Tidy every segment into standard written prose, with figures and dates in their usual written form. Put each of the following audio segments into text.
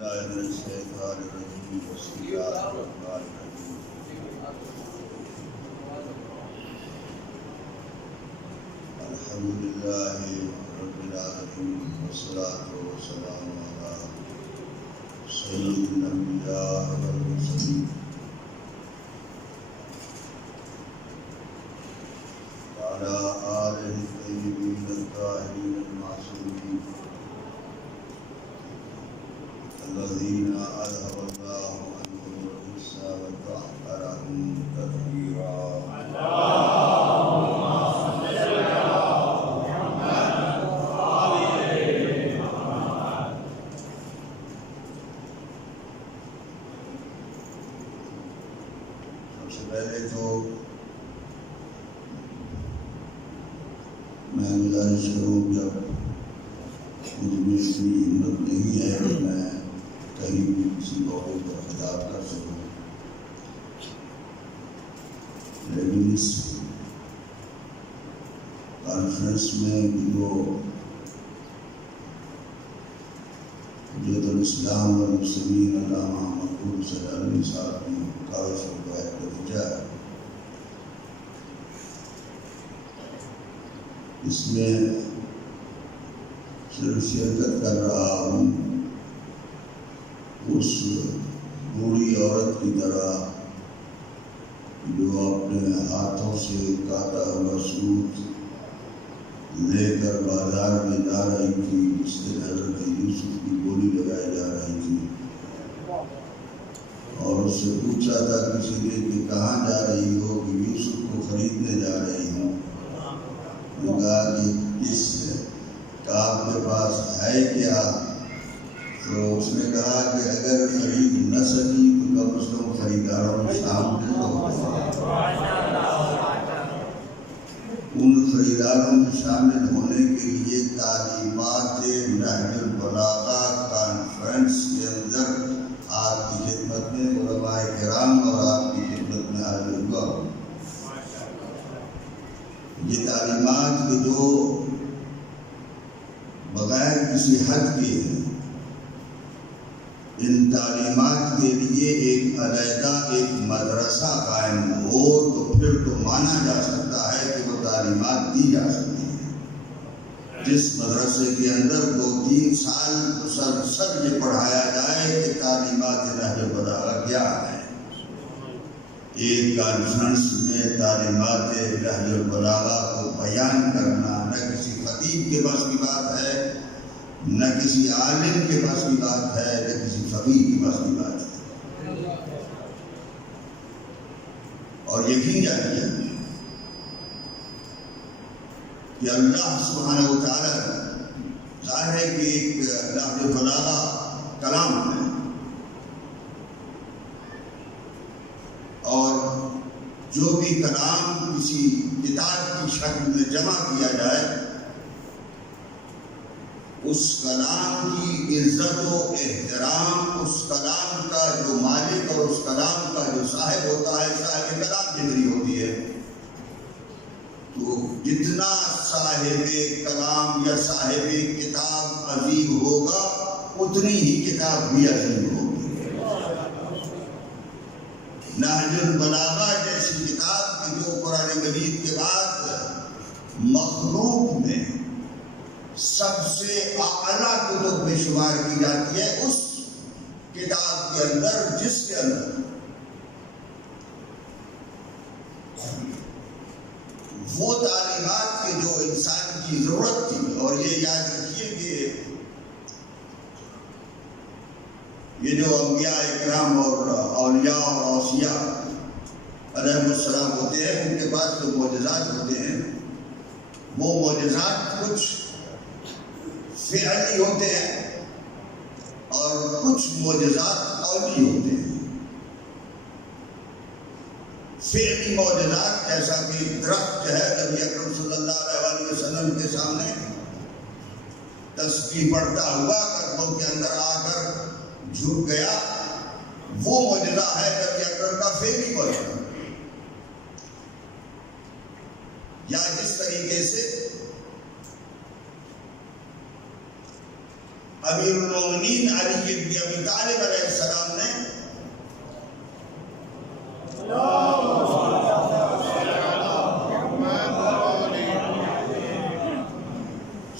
بالله من الشيطان الرجيم بسم الله الرحمن الرحيم الحمد لله رب العالمين والصلاة والسلام على سيد الأنبياء والمرسلين وعلى آله الطيبين الطاهرين المعصومين الذين أذهب الله عنهم الرجس وطهرهم تطهيرا. سب سے پہلے تو میں گزارش کروں جب مجھ میں اتنی ہمت نہیں ہے کہ میں کہیں بھی کسی موقع پر خطاب کر سکوں، لیکن اس کانفرنس میں جو حجت الاسلام والمسلمین علامہ مقبول سجادی صاحب کی کاوش کو بیان بھیجا ہے، اس میں صرف شرکت کر رہا ہوں اس بوڑھی عورت کی طرح جو اپنے ہاتھوں سے کاٹا ہوا سوت لے کر بازار میں جا رہی تھی، جس کے حضرت یوسف کی گولی لگائی جا رہی تھی، اور اس سے پوچھا تھا کسی نے کہ کہاں جا رہی ہو؟ کہ یوسف کو خریدنے جا رہی ہوں۔ کہا کہ اس آپ کے پاس ہے کیا؟ تو اس نے کہا کہ اگر خرید نہ سکی تو کم از کم خریداروں میں شامل تو ان خریداروں میں شامل ہونے کے لیے تعلیمات نہج البلاغہ کانفرنس کے اندر آپ کی خدمت میں علماء کرام اور آپ کی خدمت میں حاضر ہوا۔ یہ تعلیمات کے جو بغیر کسی حد کے ہیں، ان تعلیمات کے لیے ایک علیحدہ ایک مدرسہ قائم ہو تو پھر تو مانا جا سکتا ہے کہ وہ تعلیمات دی جا سکتی ہیں۔ جس مدرسے کے اندر 2-3 سال مسلسل یہ پڑھایا جائے کہ تعلیمات نہج البلاغہ کیا ہے، ایک کانفرنس میں تعلیمات نہج البلاغہ کو بیان کرنا نہ کسی خطیب کے بس کی بات ہے، نہ کسی عالم کے بس کی بات ہے، نہ کسی فقیہ کی بس کی بات ہے۔ اور یقین جانیے کہ اللہ سبحانہ و تعالیٰ ظاہر ہے کہ ایک نہج البلاغہ کلام ہے، اور جو بھی کلام کسی کتاب کی شکل میں جمع کیا جائے، اس کلام کی عزت و احترام اس کلام کا جو مالک اور اس کلام کا جو صاحب ہوتا ہے، صاحب کلام جتنی ہوتی ہے، تو جتنا صاحب کلام یا صاحب کتاب عظیم ہوگا اتنی ہی کتاب بھی عظیم ہوگی۔ نہج البلاغہ جیسی کتاب کی جو قرآن مجید کے بعد مخلوق میں سب سے اعلیٰ کتب میں شمار کی جاتی ہے، اس کتاب کے اندر جس کے اندر وہ تعلیمات کی جو انسان کی ضرورت تھی، اور یہ یاد رکھیے کہ یہ جو انبیاء اکرام اور اولیاء اور اوصیاء علیہ السلام ہوتے ہیں، ان کے پاس جو معجزات ہوتے ہیں، وہ معجزات کچھ فعلی ہوتے ہیں اور کچھ معجزات قولی ہوتے ہیں۔ فعلی معجزات جیسا کہ درخت جو ہے نبی اکرم صلی اللہ علیہ وسلم کے سامنے تسبیح پڑھتا ہوا قدموں کے اندر آ کر جھک گیا، وہ معجزہ ہے نبی اکرم کا فعلی معجزہ۔ یا جس طریقے سے امیر المومنین علی بن ابی طالب علیہ السلام نے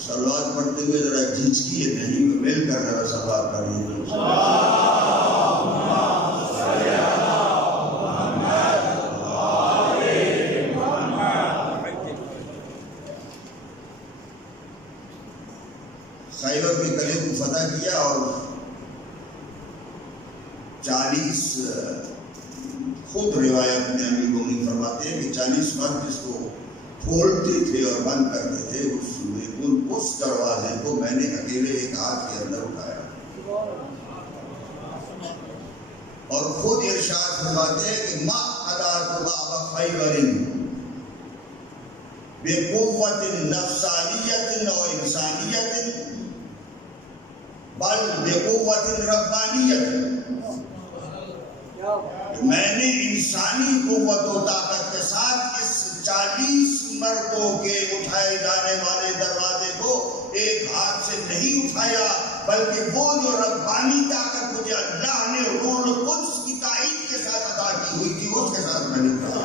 صلوات پڑھتے ہوئے ذرا جھجکیے نہیں، مل کر ذرا صلوات پڑھیے. خیبر کے قلعے کو فتح کیا اور 40 خود روایت میں امیر المومنین فرماتے ہیں کہ 40 مرد جس کو کھولتے تھے اور بند کرتے تھے، اس دروازے کو میں نے اکیلے ایک ہاتھ کے اندر اٹھایا. اور خود ارشاد فرماتے ہیں کہ ما ادارت باب خیبر بقوت نفسانیت و انسانیت بل بقوت ربانیت. میں نے انسانی قوت و طاقت کے ساتھ اس 40 مردوں کے اٹھائے جانے والے دروازے کو ایک ہاتھ سے نہیں اٹھایا، بلکہ وہ جو ربانی طاقت مجھے اللہ نے روح القدس کی تائید کے ساتھ عطا کی ہوئی تھی، اس کے ساتھ میں نے اٹھایا.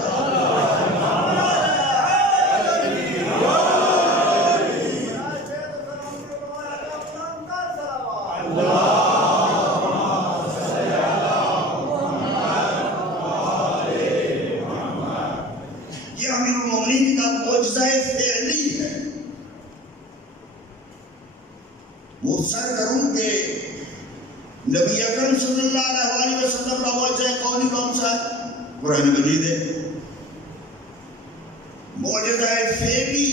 یہ امیر المومنین کا معجزہ فعلی ہے. وہ سر کروں کہ نبی اکرم صلی اللہ علیہ وسلم کا معجزہ قولی کون سا ہے؟ قرآن مجید ہے. معجزہ فعلی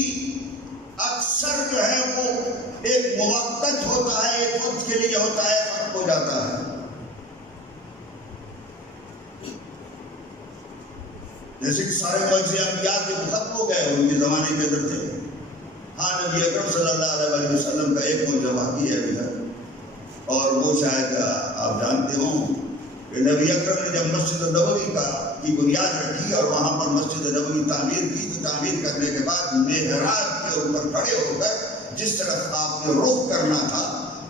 اکثر جو ہے وہ ایک موقت ہوتا ہے، ایک وقت کے لیے ہوتا ہے، ختم ہو جاتا ہے. جیسے کہ سارے معجزے انبیاء کے ختم ہو گئے، ان کے زمانے کے اندر تھے. ہاں، نبی اکرم صلی اللہ علیہ وسلم کا ایک معجزہ باقی ہے ابھی تک، اور وہ شاید آپ جانتے ہوں کہ نبی اکرم نے جب مسجد نبوی کی بنیاد رکھی اور وہاں پر مسجد نبوی تعمیر کی، تو تعمیر کرنے کے بعد محراب کے اوپر کھڑے ہو کر جس طرف آپ نے رخ کرنا تھا،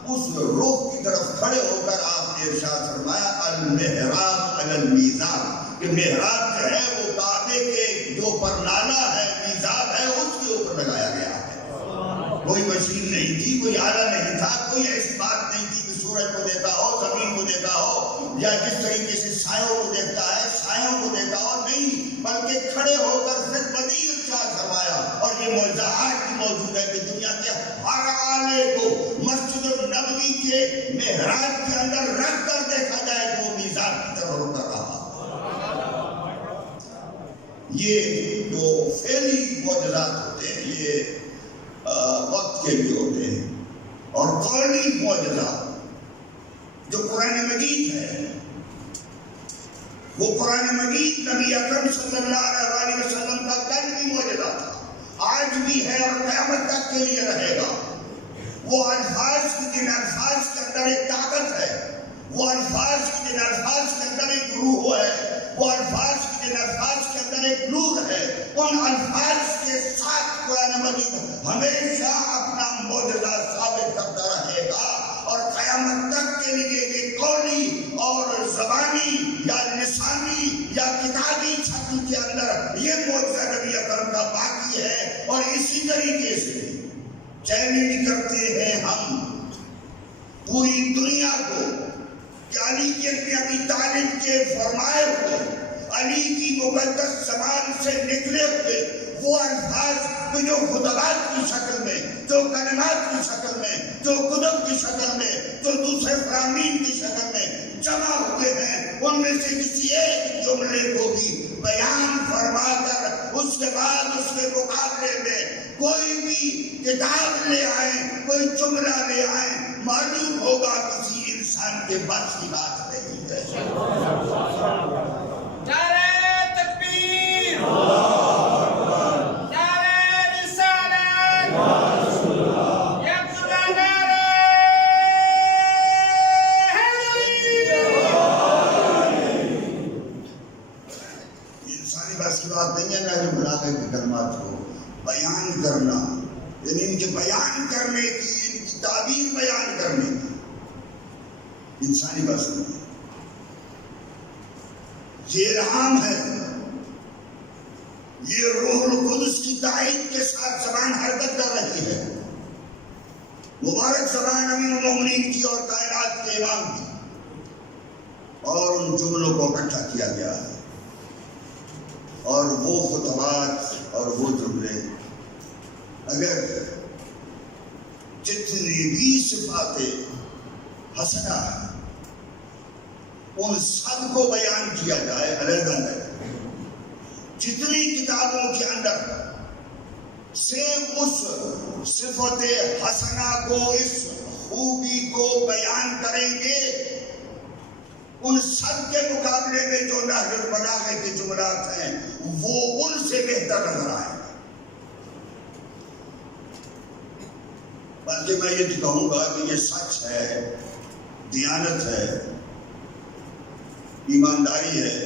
اس رخ کی طرف کھڑے ہو کر آپ نے ارشاد فرمایا المحراب علی المیزان، کہ محراب جو ہے وہ کعبے کے جو پرنالہ ہے، میزان ہے، اس کے اوپر لگایا گیا ہے. کوئی مشین نہیں تھی، کوئی آلہ نہیں تھا، کوئی ایسی بات نہیں تھی کہ سورج کو دیکھا ہو، زمین کو دیکھا ہو، یا جس طریقے سے سایوں کو دیکھتا ہے سایوں کو دیکھا ہو، نہیں، بلکہ کھڑے ہو کر پھر بدیع ارشاد فرمایا. اور یہ معجزہ آج بھی موجود ہے کہ دنیا کے ہر آلے کو مسجد النبوی کے محراب کے اندر رکھ کر دیکھا جائے کہ وہ میزان کی طرف رک کر رہا. یہ جو فعلی معجزات ہوتے ہیں یہ وقت کے لیے ہوتے ہیں. اور قولی معجزات جو قرآن مجید ہے، وہ قرآن مجید نبی اکرم صلی اللہ علیہ وسلم کا کل بھی معجزہ تھا، آج بھی ہے اور قیامت تک کے لیے رہے گا. وہ الفاظ کی جن الفاظ کے اندر ایک طاقت ہے، وہ الفاظ کی جن الفاظ کے اندر ایک روح ہے، وہ الفاظ کی جن الفاظ کے اندر ایک نور ہے، ان الفاظ کے ساتھ قرآن مجید ہمیشہ اپنا معجزہ ثابت کرتا رہے گا. اور قیامت تک کے لیے یہ قولی اور زبانی یا لسانی یا کتابی شکل کے اندر یہ معجزہ نبی اکرم کا باقی ہے. اور اسی طریقے سے چیلنج کرتے ہیں ہم پوری دنیا کو کہ علی ابن ابی طالب کے فرمائے ہوئے، علی کی مقدس زبان سے نکلے ہوئے وہ الفاظ جو خطبات کی شکل میں، جو کلمات کی شکل میں، جو کتب کی شکل میں، جو دوسرے فرامین کی شکل میں جمع ہوئے ہیں، ان میں سے کسی ایک جملے کو بھی بیان فرما کر اس کے بعد اس کے مقابلے میں کوئی بھی کتاب لے آئیں، کوئی جملہ لے آئیں، معلوم ہوگا کسی انسان کے بس کی بات نہیں ہے. نعرہ تکبیر، نعرہ رسالت، یکسر نعرہ حیدری. انسانی بس کی بات نہیں ہے نا جو بلاغے کی کلمات کو بیان کرنا، یعنی ان کے بیان کرنے کی، ان کی تعبیر بیان کرنے کی. انسانی بات سنیے، یہ الہام ہے، یہ روح القدس کی تائید کے ساتھ زبان حرکت کر رہی ہے۔ مبارک زبان امیر المومنین کی اور کائنات کے امام کی، اور ان جملوں کو اکٹھا کیا گیا ہے، اور وہ خطبات اور وہ جملے اگر جتنی بھی صفات حسنہ ہیں ان سب کو بیان کیا جائے علیحدہ علیحدہ، جتنی کتابوں کے اندر سے اس صفت حسنہ کو، اس خوبی کو بیان کریں گے، ان سب کے مقابلے میں جو نہج البلاغہ کے جملات ہیں وہ ان سے بہتر نظر آئیں گے۔ بلکہ میں یہ کہوں گا کہ یہ سچ ہے، دیانت ہے، ایمانداری ہے،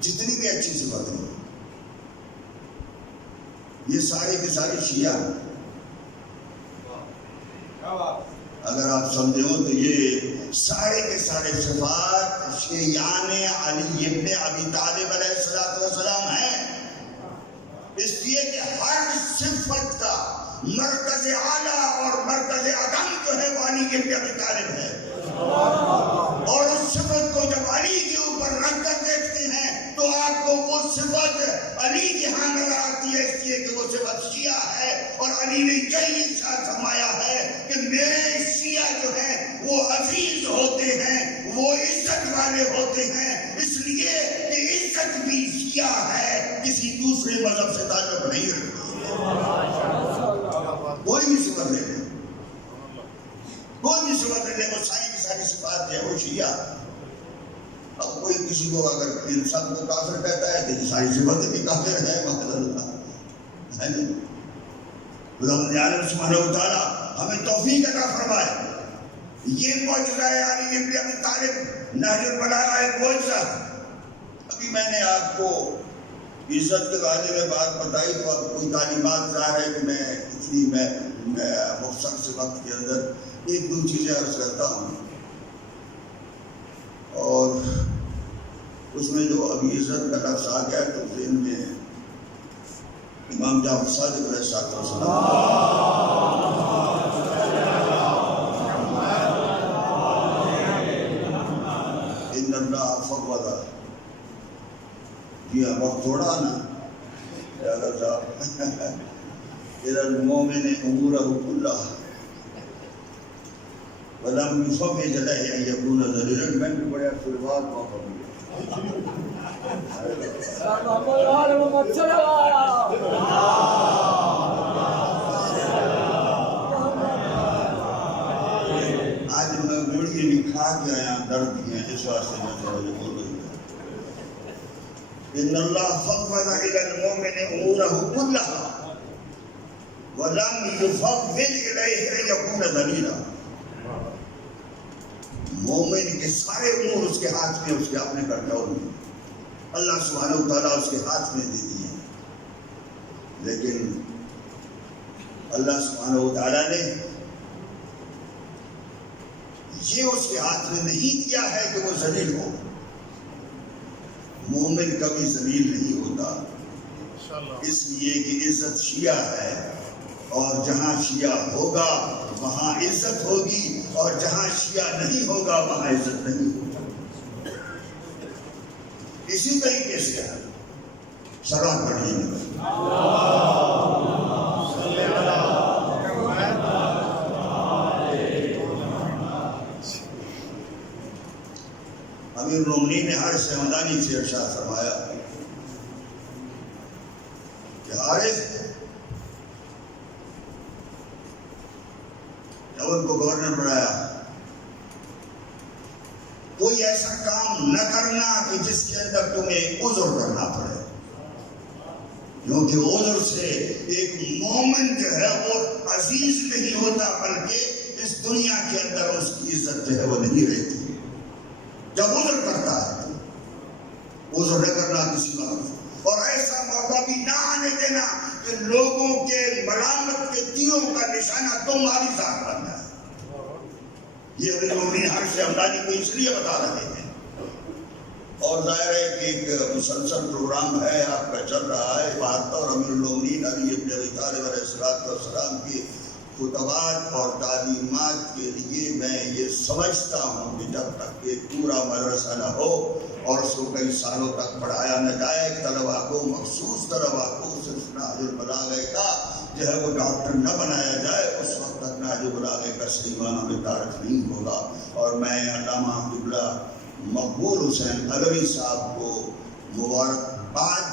جتنی بھی اچھی صفت ہے، یہ سارے کے سارے شیعہ ہیں۔ اگر آپ سمجھے ہو تو یہ سارے کے سارے صفات شیعان علی ابن ابی طالب علیہ السلام ہیں، اس لیے کہ ہر صفت کا مرکز اعلیٰ اور مرکز عدم جو ہے وہ علی ابن ابی طالب ہے، اور اس صفت کو جب علی کے اوپر رکھ کر دیکھتے ہیں تو آپ کو وہ صفت علی کے ہاں نظر آتی ہے، اس لیے کہ وہ صفت شیعہ ہے، اور علی نے یہی ارشاد فرمایا ہے کہ میرے شیعہ جو ہیں وہ عزیز ہوتے ہیں، وہ عزت والے ہوتے ہیں، اس لیے کہ عزت بھی شیعہ ہے، کسی دوسرے مذہب سے تعلق نہیں رکھتی۔ کوئی بھی صفت لے لیں، کوئی بھی صفت لے لیں، وہ ساری کی ساری صفات ہے وہ شیعہ۔ اب کوئی کسی کو اگر ان سب کو کافر کہتا ہے تو یہ ساری صفتیں بھی کافر ہے، مطلب اللہ ہے نہیں۔ خدا عالم سبحانہ و تعالیٰ ہمیں توفیق عطا فرمائے۔ یہ معجزہ ہے علی ابن ابی طالب، نہج البلاغہ ایک معجزہ۔ ابھی میں نے آپ کو عزت کے بارے میں بات بتائی تو اب کوئی تعلیمات ظاہر ہے کہ میں مختصر سے وقت کے اندر ایک دو چیزیں عرض کرتا ہوں، اور اس میں جو ابھی عزت کا لفظ آ گیا تو ذہن میں امام جعفر صادق علیہ السلام ان اللہ فوض، جی ہاں وقت تھوڑا نا اگر صاحب الی المؤمن امورہ کلہا ولم یفوض علیہ ان یکون ذلیلا۔ میں بھی بڑے اکثر موقع ملے آج میں گوڑی بھی کھا کے آیا، درد کی ہیں، اس واسطے میں تھوڑا جو بول رہی ہوں۔ ان اللہ فوض الی المؤمن امورہ کلہا ولم یفوض الیہ ان یکون ذلیلا۔ مومن کے سارے امور اس کے ہاتھ میں، اس کے اپنے کنٹرول میں، اللہ سبحانہ و تعالیٰ اس کے ہاتھ میں دے دیے، لیکن اللہ سبحانہ و تعالیٰ نے یہ اس کے ہاتھ میں نہیں دیا ہے کہ وہ ذلیل ہو۔ مومن کبھی ذلیل نہیں ہوتا، اس لیے کہ عزت شیعہ ہے، اور جہاں شیعہ ہوگا وہاں عزت ہوگی، اور جہاں شیعہ نہیں ہوگا وہاں عزت نہیں ہوگی۔ اسی طریقے سے سلام پڑھیے۔ امیر المومنین نے حارث حمدانی سے ارشاد فرمایا کہ حارث جب ان کو گورنر بنایا، کوئی ایسا کام نہ کرنا کہ جس کے اندر تمہیں عذر کرنا پڑے، کیونکہ عذر سے ایک مومن جو ہے وہ عزیز نہیں ہوتا، بلکہ اس دنیا کے اندر اس کی عزت جو ہے وہ نہیں رہتی۔ جب عذر کرتا ہے، عذر نہ کرنا کسی وقت، اور ایسا موقع بھی نہ آنے دینا کہ لوگوں کے ملامت کے تیروں کا نشانہ تمہاری ذات بن جائے۔ یہ امیر المومنین ہر سے ہمدانی کو اس لیے بتا رہے ہیں، اور ظاہر ہے کہ ایک مسلسل پروگرام ہے آپ کا چل رہا ہے بھارت اور امیر المومنین علی ابن ابی طالب علیہ السلام کی خطبات اور تعلیمات کے لیے میں یہ سمجھتا ہوں کہ جب تک کہ پورا مدرسہ نہ ہو اور اس کو کئی سالوں تک پڑھایا نہ جائے، طلبا کو، مخصوص طلبا کو صرف نہج البلاغہ کا جو ہے وہ ڈاکٹر نہ بنایا جائے، اس وقت تک نہج البلاغہ کا صحیح معنوں میں تعارف نہیں ہوگا۔ اور میں علامہ عبداللہ مقبول حسین علوی صاحب کو مبارکباد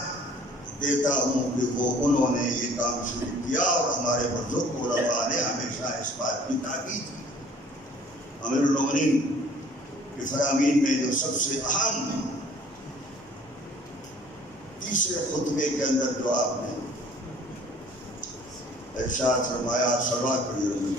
دیتا ہوں کہ انہوں نے یہ کام شروع کیا، اور ہمارے بزرگ علماء نے ہمیشہ اس بات کی تاکید کی۔ امیر المومنین کے فرامین میں جو سب سے اہم ہے، تیسرے خطبے کے اندر جو آپ نے ارشاد فرمایا، صلوات پڑھیے رضی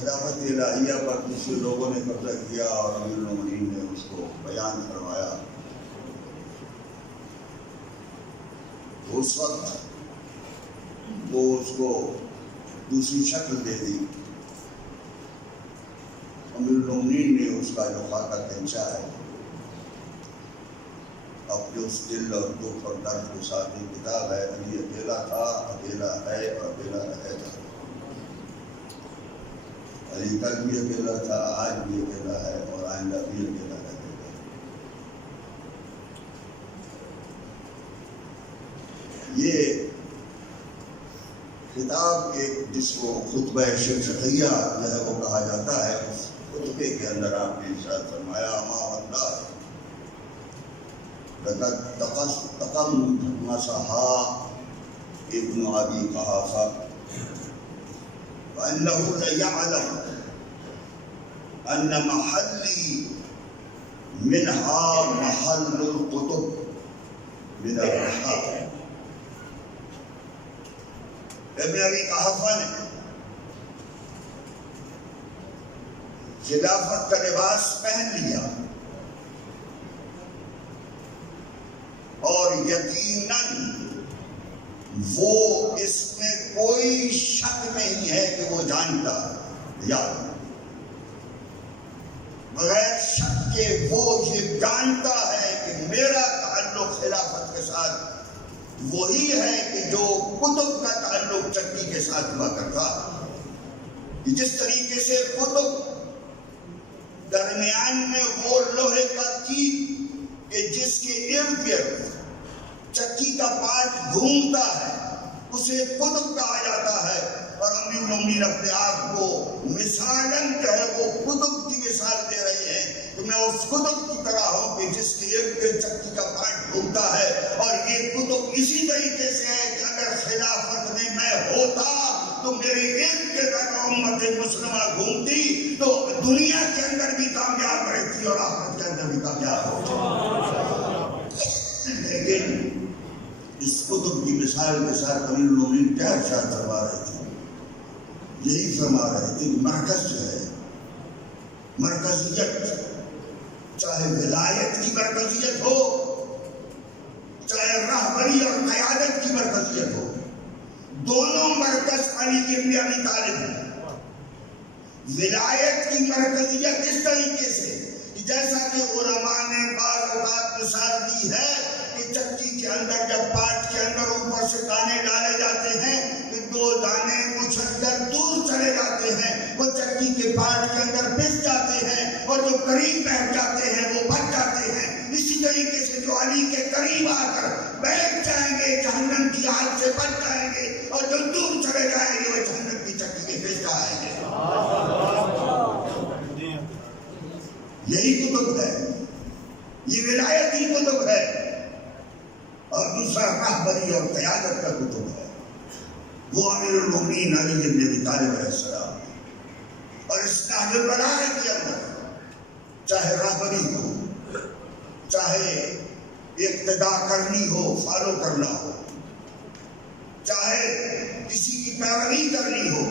خلافت الہیہ پر دوسرے لوگوں نے قبضہ کیا اور امیر المومنین نے اس کو بیان کروایا، اس وقت وہ اس کو دوسری شکل دے دی۔ امیر المومنین نے اس کا جو خاکہ کھینچا ہے اپنے اس دل اور دکھ اور درد کے ساتھ، یہ کتاب ہے علی اکیلا تھا، اکیلا ہے اور اکیلا رہے گا۔ علی کل بھی اکیلا تھا، آج بھی اکیلا ہے اور آئندہ بھی اکیلا رہے گا۔ یہ خطاب ایک جس کو خطبہ شفقیہ جو ہے وہ کہا جاتا ہے، اس خطبے کے اندر آپ نے ارشاد فرمایا، ما واللہ لقد تقمصها ابن ابی قحافہ وانه ليعلم ان محلی منها محل القطب من الرحاب۔ ابن ابی قحافہ نے خلافت کا لباس پہن لیا، اور یقیناً وہ اس میں کوئی شک نہیں ہے کہ وہ جانتا ہے، یاد بغیر شک کے وہ یہ جانتا ہے کہ میرا تعلق خلافت کے ساتھ وہی ہے کہ جو قطب کا تعلق چکی کے ساتھ ہوا کرتا۔ جس طریقے سے قطب درمیان میں وہ لوہے کا تیر کہ جس کے ارد گرد چکی کا پارٹ گھومتا ہے، اسے قطب کہا جاتا ہے۔ اور امیر المومنین اپنے آپ کو مثالاً جو ہے وہ قطب کی مثال دے رہے ہیں کہ میں اس قطب کی طرح ہوں کہ جس کے ارد گرد چکی کا پارٹ گھومتا ہے، اور یہ قطب اسی طریقے سے ہے کہ اگر خلافت میں میں ہوتا تو میرے ارد گرد اگر امت مسلمہ گھومتی تو دنیا کے اندر بھی کامیاب رہتی اور آخرت کے اندر بھی کامیاب ہوتی۔ لیکن اس قطب کی مثال کے ساتھ امیر المومنین کیا ارشاد فرما رہے تھے؟ یہی فرما رہے تھے کہ مرکز جو ہے، مرکزیت، چاہے ولایت کی مرکزیت ہو، چاہے رہبری اور قیادت کی مرکزیت ہو، دونوں مرکز علی ابن ابی طالب ہیں۔ ولایت کی مرکزیت اس طریقے سے جیسا کہ علماء نے بعض اوقات مثال دی ہے کہ چکی کے اندر جب پاٹ کے اندر اوپر سے دانے ڈالے جاتے ہیں کہ دو دانے اچھل کر دور چلے جاتے ہیں، وہ چکی کے پاٹ کے اندر پس جاتے ہیں، اور جو قریب بیٹھ جاتے ہیں وہ بچ جاتے ہیں۔ اسی طریقے سے جو علی کے قریب آ کر بیٹھ جائیں گے جہنم کی آگ سے بچ جائیں گے، اور جو دور چلے جائیں گے وہ جہنم کی چکی میں پس جائیں گے۔ یہی قطب ہے، یہ ولایت ہی قطب ہے، اور دوسرا رہبری اور قیادت کا قطب ہے۔ وہ امیر المومنین علی بن ابی طالب علیہ السلام. اور اس نہج البلاغہ کے اندر چاہے رہبری ہو، چاہے اقتدا کرنی ہو، فالو کرنا ہو، چاہے کسی کی پیروی کرنی ہو،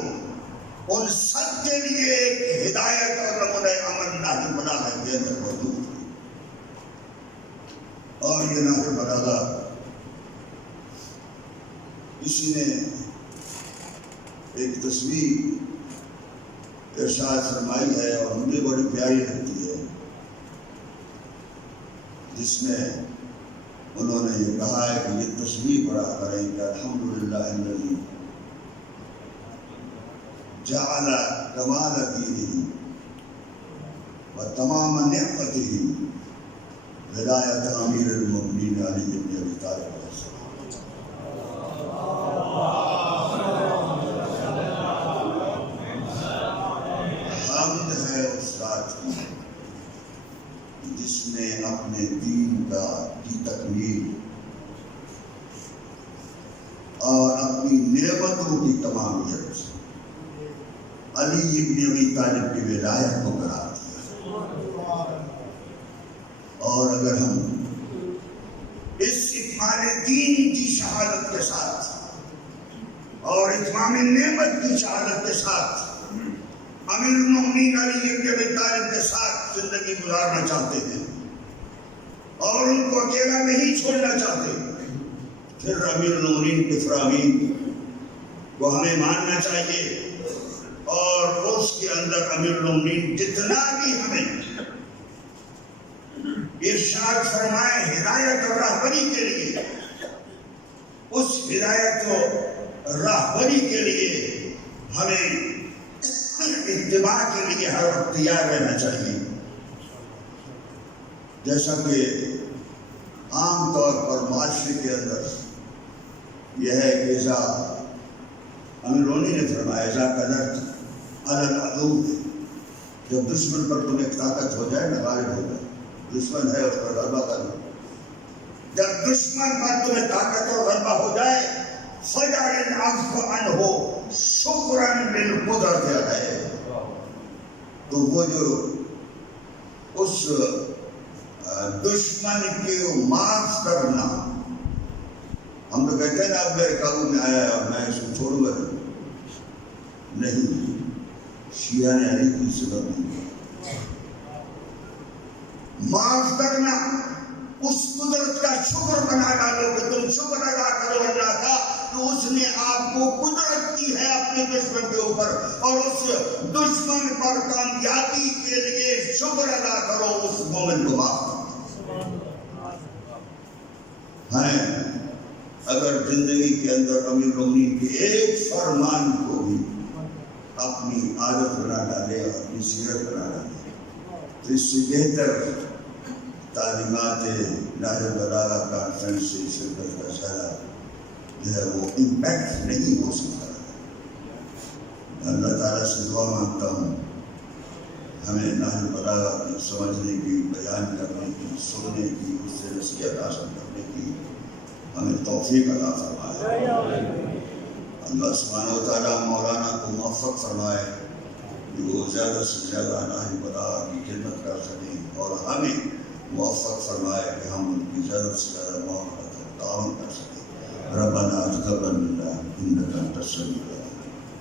ان سب کے لیے ایک ہدایت اور نمونہ عمل نہج البلاغہ کے اندر موجود ہے. اور یہ نہج البلاغہ کسی نے ایک تصویر ارشاد فرمائی ہے اور مجھے بڑی پیاری لگتی ہے، جس میں انہوں نے یہ کہا ہے کہ یہ تصویر پڑھا کریں کہ الحمدللہ الذی جعل کمال دینہ و تمام نعمتہ ولایت امیر المومنین علی بن ابی طالب علیہ السلام. حمد ہے اس ذات کی جس نے اپنے دین کی تکمیل اور اپنی نعمتوں کی تمامیت علی بن ابی طالب کی ولایت کو قرار دیا. اور اگر ہم اس اتمام دین کی شہادت کے ساتھ اور اتمام نعمت کی شہادت کے ساتھ امیر المومنین علی بن ابی طالب کے ساتھ زندگی گزارنا چاہتے ہیں اور ان کو اکیلا نہیں چھوڑنا چاہتے، پھر امیر المومنین کے فرامین کو ہمیں ماننا چاہیے اور اس کے اندر امیر المومنین جتنا بھی ہمیں ارشاد فرمائے ہدایت اور راہبری کے لیے، اس ہدایت اور راہبری کے لیے ہمیں اتباع کے لیے ہر وقت تیار رہنا چاہیے. جیسا کہ عام طور پر معاشرے کے اندر یہ ہے کہ امیر المومنین نے فرمایا اذا قدرت علی العدو، جب دشمن پر تمہیں طاقت ہو جائے نہ غالب ہو جائے، دشمن ہے اس پر غلبہ کرنا، جب دشمن پر تمہیں طاقت اور غلبہ ہو جائے فجعل العفو عنہ شکرا للقدرت ہے، تو وہ جو اس دشمن کو معاف کرنا، ہم تو کہتے ہیں نا اب میرے قابو میں آیا ہے میں اس کو چھوڑوں گا نہیں، شیعہ نے علی کی سبب نہیں، معاف کرنا اس قدرت کا شکر بنا ڈالو کہ تم شکر ادا کرو اللہ کا کہ اس نے آپ کو قدرت دی ہے اپنے دشمن کے اوپر، اور اس دشمن پر کامیابی کے لیے شکر ادا کرو، اس مومن کو معاف کرو. ہیں اگر زندگی کے اندر امیر المومنین کے ایک فرمان کو بھی اپنی عادت بنا ڈالے اور اپنی سیرت بنا ڈالے تو اس سے بہتر تعلیمات نہج البلاغہ کانفرنس سے شرکت کا سارا جو ہے وہ امپیکٹ نہیں ہو سکتا. اللہ تعالیٰ سے دعا مانگتا ہوں ہمیں نہج البلاغہ کی سمجھنے کی، بیان کرنے کی، سننے کی، اس سے نصیحت حاصل کرنے کی ہمیں توفیق عطا فرمائے. اللہ سبحانہ و تعالیٰ مولانا کو موفق فرمائے کہ وہ زیادہ سے زیادہ نہج البلاغہ کی خدمت کر سکیں، اور ہمیں موفق فرمائے کہ ہم ان کی زیادہ سے زیادہ محبت اور تعاون کر سکیں. ربنا تقبل منا انک انت السمیع